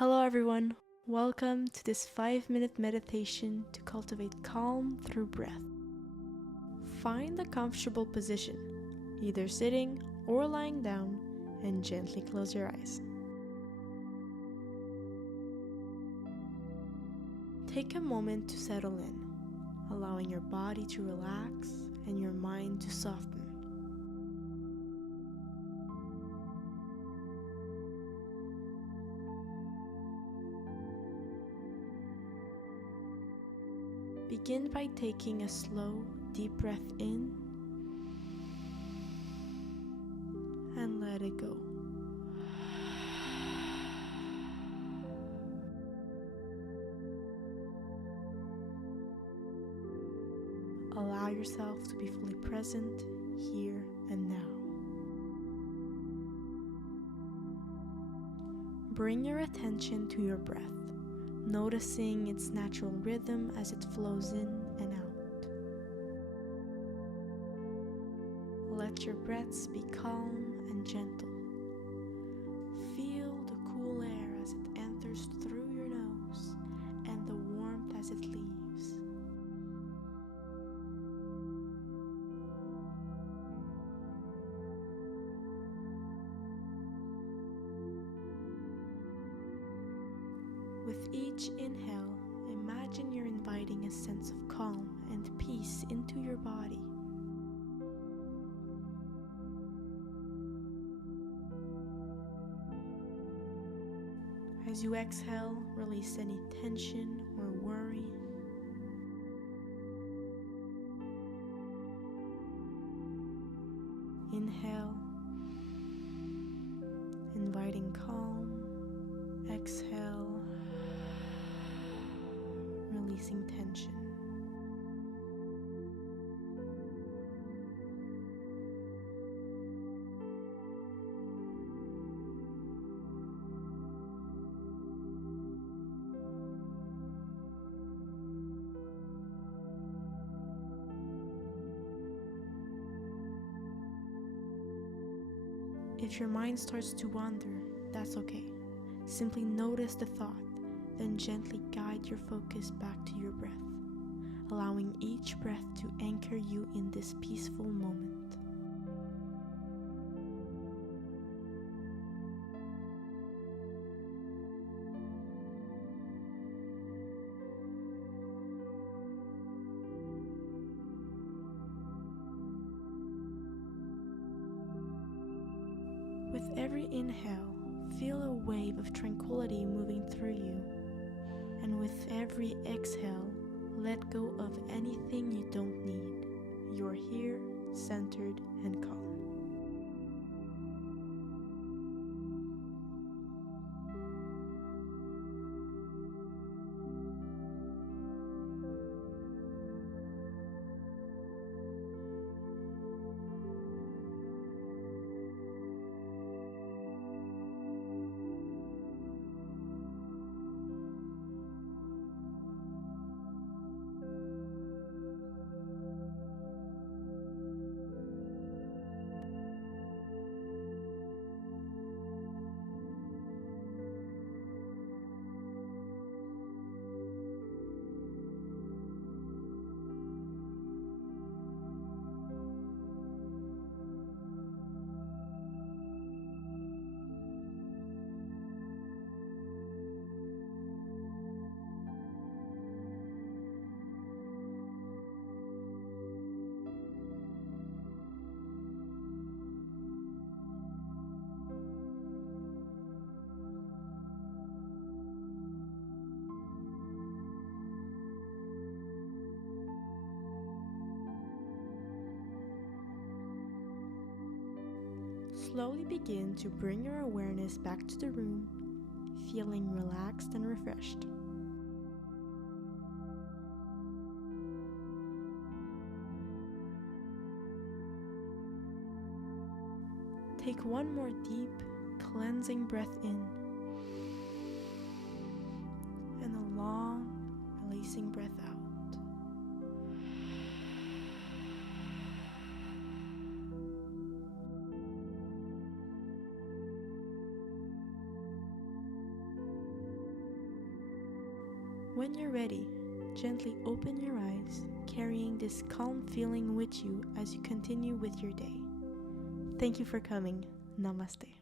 Hello everyone, welcome to this 5-minute meditation to cultivate calm through breath. Find a comfortable position, either sitting or lying down, and gently close your eyes. Take a moment to settle in, allowing your body to relax and your mind to soften. Begin by taking a slow, deep breath in and let it go. Allow yourself to be fully present here and now. Bring your attention to your breath, noticing its natural rhythm as it flows in and out. Let your breaths be calm and gentle. Feel the cool air as it enters through your nose and the warmth as it leaves. With each inhale, imagine you're inviting a sense of calm and peace into your body. As you exhale, release any tension or worry. Inhale, inviting calm. Exhale, releasing tension. If your mind starts to wander, that's okay. Simply notice the thought, then gently guide your focus back to your breath, allowing each breath to anchor you in this peaceful moment. With every inhale, feel a wave of tranquility moving through you. And with every exhale, let go of anything you don't need. You're here, centered, and calm. Slowly begin to bring your awareness back to the room, feeling relaxed and refreshed. Take one more deep, cleansing breath in, and a long, releasing breath out. When you're ready, gently open your eyes, carrying this calm feeling with you as you continue with your day. Thank you for coming. Namaste.